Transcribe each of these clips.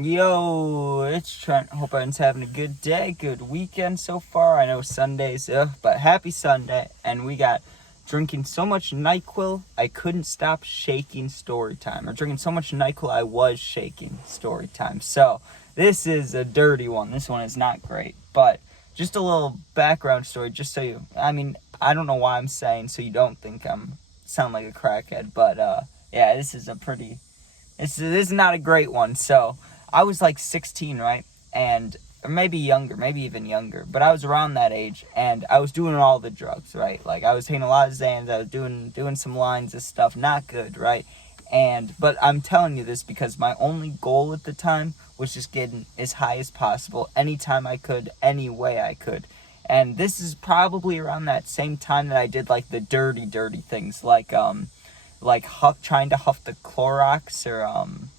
Yo, it's Trent. Hope everyone's having a good day, good weekend so far. I know Sunday's, but happy Sunday. And we got drinking so much NyQuil, I couldn't stop shaking Storytime. Or drinking so much NyQuil, I was shaking Storytime. So, this is a dirty one. This one is not great. But, just a little background story, just so you, I don't know why I'm saying so you don't think sound like a crackhead. But, yeah, this is this is not a great one. So, I was like 16, right? And or maybe younger, maybe even younger, but I was around that age, and I was doing all the drugs, right? Like I was taking a lot of Xans, I was doing some lines of stuff, not good, right? But I'm telling you this because my only goal at the time was just getting as high as possible, anytime I could, any way I could. And this is probably around that same time that I did like the dirty things, like trying to huff the Clorox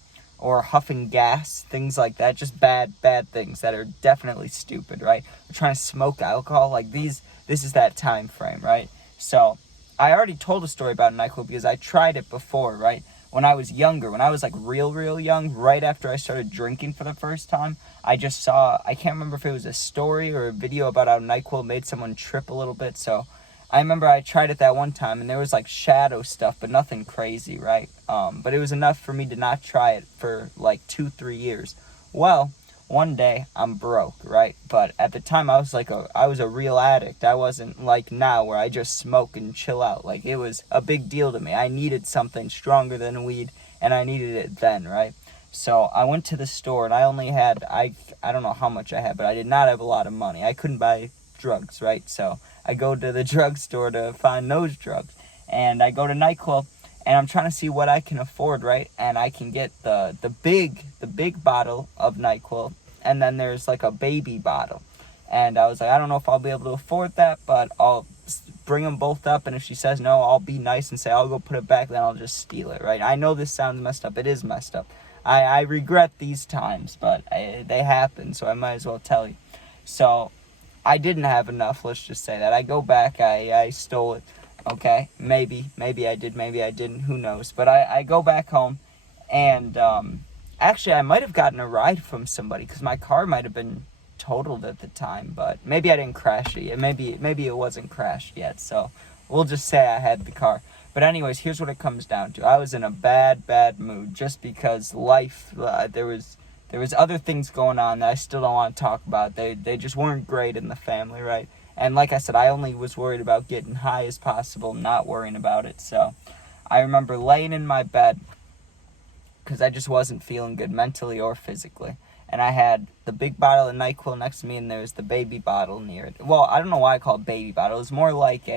or huffing gas, things like that, just bad things that are definitely stupid, right? Or trying to smoke alcohol, like this is that time frame, right? So, I already told a story about NyQuil because I tried it before, right? When I was younger, when I was like real young, right after I started drinking for the first time, I just saw, I can't remember if it was a story or a video about how NyQuil made someone trip a little bit, so I remember I tried it that one time, and there was like shadow stuff, but nothing crazy, right? But it was enough for me to not try it for like 2-3 years. Well, one day I'm broke, right? But at the time I was a real addict. I wasn't like now where I just smoke and chill out. Like it was a big deal to me. I needed something stronger than weed, and I needed it then, right? So I went to the store, and I only had I don't know how much I had, but I did not have a lot of money. I couldn't buy drugs, right? So I go to the drugstore to find those drugs, and I go to NyQuil, and I'm trying to see what I can afford, right? And I can get the big bottle of NyQuil, and then there's like a baby bottle, and I was like, I don't know if I'll be able to afford that, but I'll bring them both up, and if she says no, I'll be nice and say I'll go put it back, then I'll just steal it, right? I know this sounds messed up. It is messed up. I regret these times, but they happen, so I might as well tell you. So I didn't have enough, let's just say that. I go back, I stole it, okay? Maybe I did, maybe I didn't, who knows? But I go back home, and actually I might have gotten a ride from somebody, because my car might have been totaled at the time, but maybe I didn't crash it yet. Maybe it wasn't crashed yet, so we'll just say I had the car. But anyways, here's what it comes down to. I was in a bad mood, just because life, there was other things going on that I still don't want to talk about. They just weren't great in the family, right? And like I said, I only was worried about getting high as possible, not worrying about it. So I remember laying in my bed because I just wasn't feeling good mentally or physically. And I had the big bottle of NyQuil next to me, and there was the baby bottle near it. Well, I don't know why I call it baby bottle. It was more like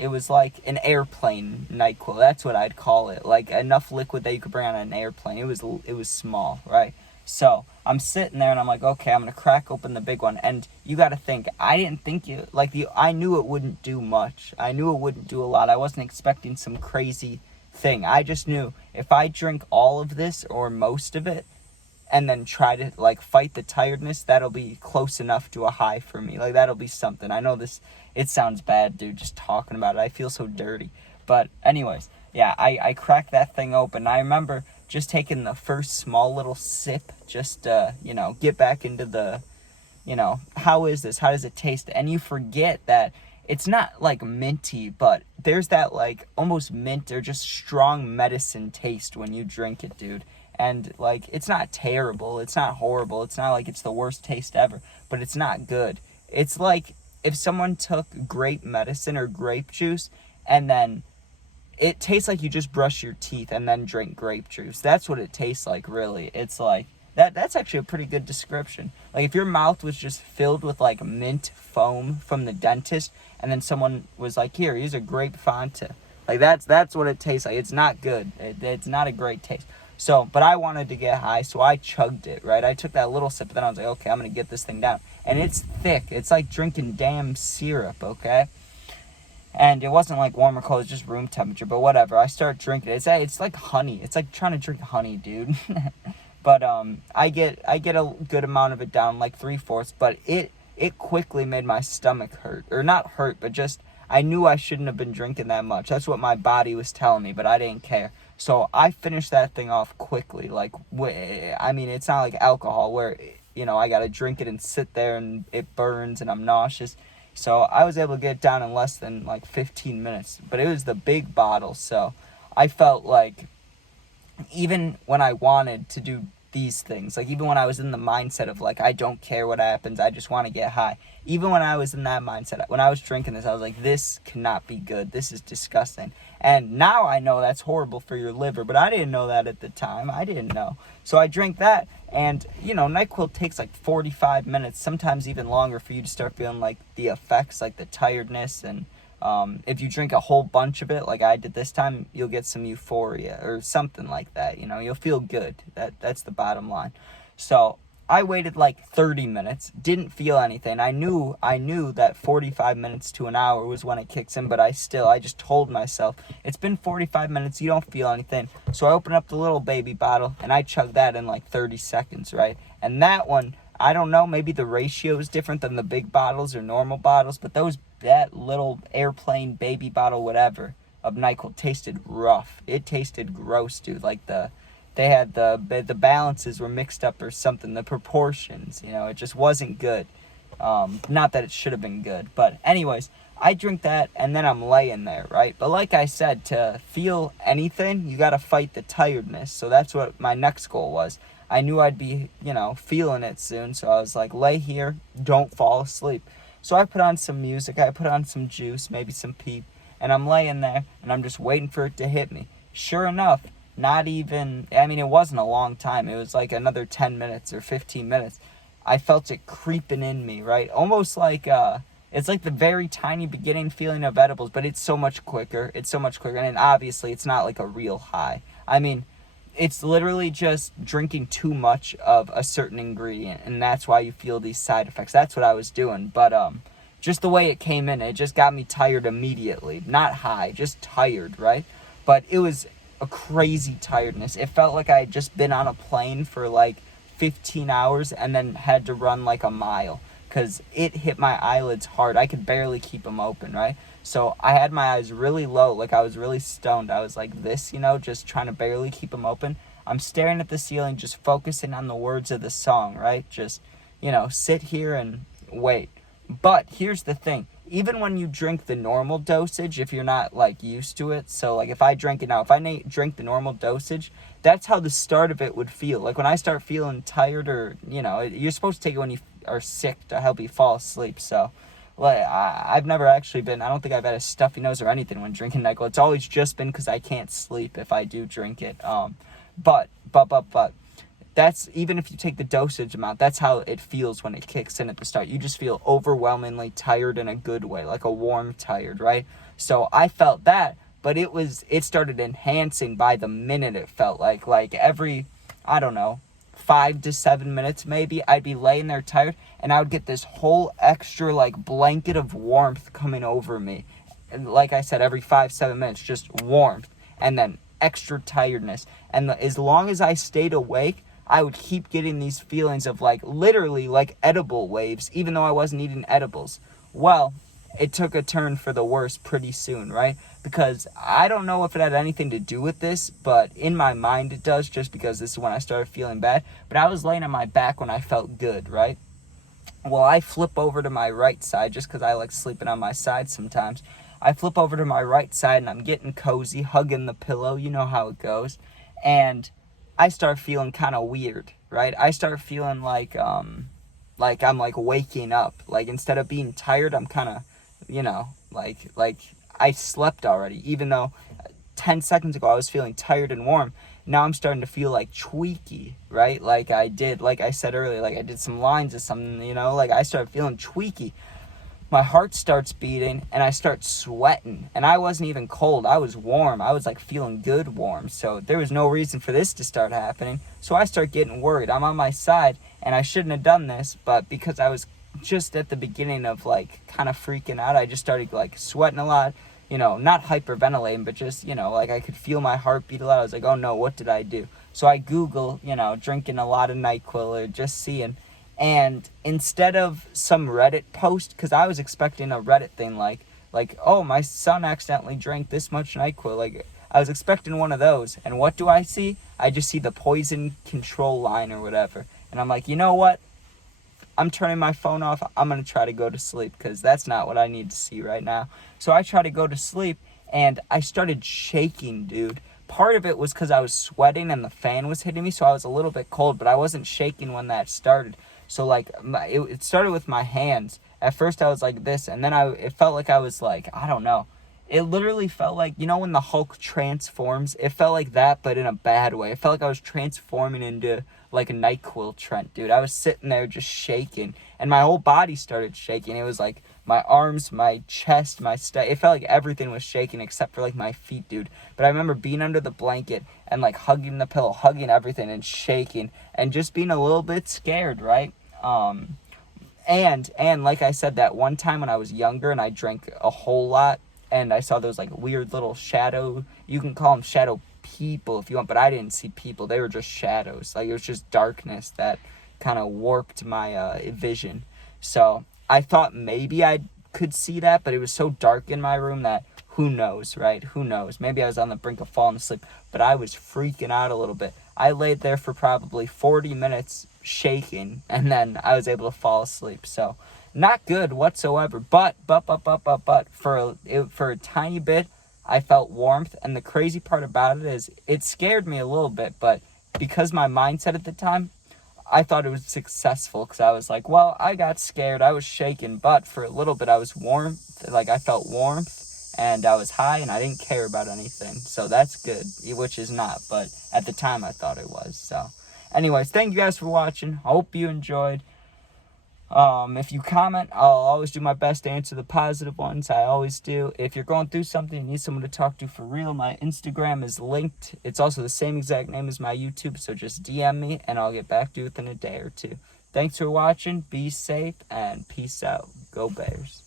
it was like an airplane NyQuil. That's what I'd call it. Like enough liquid that you could bring on an airplane. It was small, right? So I'm sitting there, and I'm like, okay, I'm gonna crack open the big one. And you got to think, I didn't think I knew it wouldn't do much. I knew it wouldn't do a lot. I wasn't expecting some crazy thing. I just knew if I drink all of this or most of it, and then try to like fight the tiredness, that'll be close enough to a high for me. Like that'll be something. I know it sounds bad, dude, just talking about it. I feel so dirty. But anyways, yeah, I cracked that thing open. I remember just taking the first small little sip, just get back into the, how is this? How does it taste? And you forget that it's not like minty, but there's that like almost mint or just strong medicine taste when you drink it, dude. And like it's not terrible, it's not horrible, it's not like it's the worst taste ever, but it's not good. It's like if someone took grape medicine or grape juice, and then it tastes like you just brush your teeth and then drink grape juice. That's what it tastes like, really. It's like that's actually a pretty good description. Like if your mouth was just filled with like mint foam from the dentist, and then someone was like, here, use a grape Fanta. Like that's what it tastes like. It's not good. It's not a great taste. So, but I wanted to get high, so I chugged it, right? I took that little sip, but then I was like, okay, I'm going to get this thing down. And it's thick. It's like drinking damn syrup, okay? And it wasn't like warm or cold, it's just room temperature, but whatever. I start drinking it. It's like honey. It's like trying to drink honey, dude. But I get a good amount of it down, like 3/4, but it quickly made my stomach hurt. Or not hurt, but just I knew I shouldn't have been drinking that much. That's what my body was telling me, but I didn't care. So I finished that thing off quickly. Like, I mean, it's not like alcohol where, I got to drink it and sit there and it burns and I'm nauseous. So I was able to get it down in less than like 15 minutes. But it was the big bottle. So I felt like even when I wanted to do these things, like even when I was in the mindset of like, I don't care what happens, I just want to get high. Even when I was in that mindset, when I was drinking this, I was like, this cannot be good. This is disgusting. And now I know that's horrible for your liver, but I didn't know that at the time. I didn't know. So I drank that, and NyQuil takes like 45 minutes, sometimes even longer, for you to start feeling like the effects, like the tiredness. And if you drink a whole bunch of it, like I did this time, you'll get some euphoria or something like that. You'll feel good. That's the bottom line. So I waited like 30 minutes, didn't feel anything. I knew that 45 minutes to an hour was when it kicks in, but I just told myself, it's been 45 minutes, you don't feel anything. So I opened up the little baby bottle and I chugged that in like 30 seconds, right? And that one, I don't know, maybe the ratio is different than the big bottles or normal bottles, but that little airplane baby bottle, whatever, of NyQuil tasted rough. It tasted gross, dude. Like they had the balances were mixed up or something. The proportions, it just wasn't good. Not that it should have been good, but anyways, I drink that and then I'm laying there, right? But like I said, to feel anything, you got to fight the tiredness. So that's what my next goal was. I knew I'd be, feeling it soon. So I was like, lay here, don't fall asleep. So I put on some music, I put on some juice, maybe some peep, and I'm laying there and I'm just waiting for it to hit me. Sure enough, it wasn't a long time. It was like another 10 minutes or 15 minutes. I felt it creeping in me, right? Almost like, it's like the very tiny beginning feeling of edibles, but it's so much quicker. And obviously it's not like a real high. It's literally just drinking too much of a certain ingredient, and that's why you feel these side effects. That's what I was doing, but just the way it came in, it just got me tired immediately. Not high, just tired, right? But it was a crazy tiredness. It felt like I had just been on a plane for like 15 hours and then had to run like a mile, because it hit my eyelids hard. I could barely keep them open, right? So I had my eyes really low, like I was really stoned. I was like this, just trying to barely keep them open. I'm staring at the ceiling, just focusing on the words of the song, right? Just, sit here and wait. But here's the thing. Even when you drink the normal dosage, if you're not like used to it, so like if I drink it now, if I drink the normal dosage, that's how the start of it would feel. Like when I start feeling tired, or, you're supposed to take it when you are sick to help you fall asleep. So like I've never actually been, I don't think I've had a stuffy nose or anything when drinking NyQuil. It's always just been because I can't sleep if I do drink it. But that's, even if you take the dosage amount, that's how it feels when it kicks in at the start. You just feel overwhelmingly tired in a good way, like a warm tired, right? So I felt that, but it started enhancing by the minute. It felt like every, I don't know, 5 to 7 minutes maybe, I'd be laying there tired and I would get this whole extra like blanket of warmth coming over me. And like I said, every 5-7 minutes, just warmth and then extra tiredness. And as long as I stayed awake, I would keep getting these feelings of like literally like edible waves, even though I wasn't eating edibles. Well, it took a turn for the worse pretty soon, right? Because I don't know if it had anything to do with this, but in my mind it does, just because this is when I started feeling bad. But I was laying on my back when I felt good, right? Well, I flip over to my right side, just because I like sleeping on my side sometimes. I flip over to my right side and I'm getting cozy, hugging the pillow. You know how it goes. And I start feeling kind of weird, right? I start feeling like I'm like waking up. Like instead of being tired, I'm kind of, like I slept already. Even though 10 seconds ago I was feeling tired and warm, now I'm starting to feel like tweaky, right? Like I said earlier, like I did some lines or something, like I started feeling tweaky. My heart starts beating and I start sweating, and I wasn't even cold. I was warm. I was like feeling good warm. So there was no reason for this to start happening. So I start getting worried. I'm on my side and I shouldn't have done this, but because I was just at the beginning of like kind of freaking out, I just started like sweating a lot, not hyperventilating, but just, like I could feel my heart beat a lot. I was like, oh no, what did I do? So I Google, drinking a lot of NyQuil or just seeing. And instead of some Reddit post, because I was expecting a Reddit thing like, oh, my son accidentally drank this much NyQuil. Like, I was expecting one of those. And what do I see? I just see the poison control line or whatever. And I'm like, you know what? I'm turning my phone off. I'm going to try to go to sleep because that's not what I need to see right now. So I try to go to sleep and I started shaking, dude. Part of it was because I was sweating and the fan was hitting me, so I was a little bit cold, but I wasn't shaking when that started. So, like, it started with my hands. At first, I was like this, and then it felt like I was like, I don't know. It literally felt like, you know when the Hulk transforms? It felt like that, but in a bad way. It felt like I was transforming into, like, a NyQuil Trent, dude. I was sitting there just shaking, and my whole body started shaking. It was like my arms, my chest, it felt like everything was shaking except for, like, my feet, dude. But I remember being under the blanket and, like, hugging the pillow, hugging everything and shaking and just being a little bit scared, right? And like I said, that one time when I was younger and I drank a whole lot and I saw those like weird little shadow, you can call them shadow people if you want, but I didn't see people. They were just shadows. Like, it was just darkness that kind of warped my vision. So I thought maybe I could see that, but it was so dark in my room that who knows, right? Who knows? Maybe I was on the brink of falling asleep, but I was freaking out a little bit. I laid there for probably 40 minutes shaking, and then I was able to fall asleep. So not good whatsoever. But for a tiny bit, I felt warmth. And the crazy part about it is it scared me a little bit, but because my mindset at the time, I thought it was successful because I was like, well, I got scared, I was shaking, but for a little bit I was warm, like I felt warmth, and I was high, and I didn't care about anything. So that's good, which is not, but at the time I thought it was. So anyways, thank you guys for watching. I hope you enjoyed. If you comment, I'll always do my best to answer the positive ones. I always do. If you're going through something and need someone to talk to for real, my Instagram is linked. It's also the same exact name as my YouTube, so just DM me and I'll get back to you within a day or two. Thanks for watching. Be safe and peace out. Go Bears.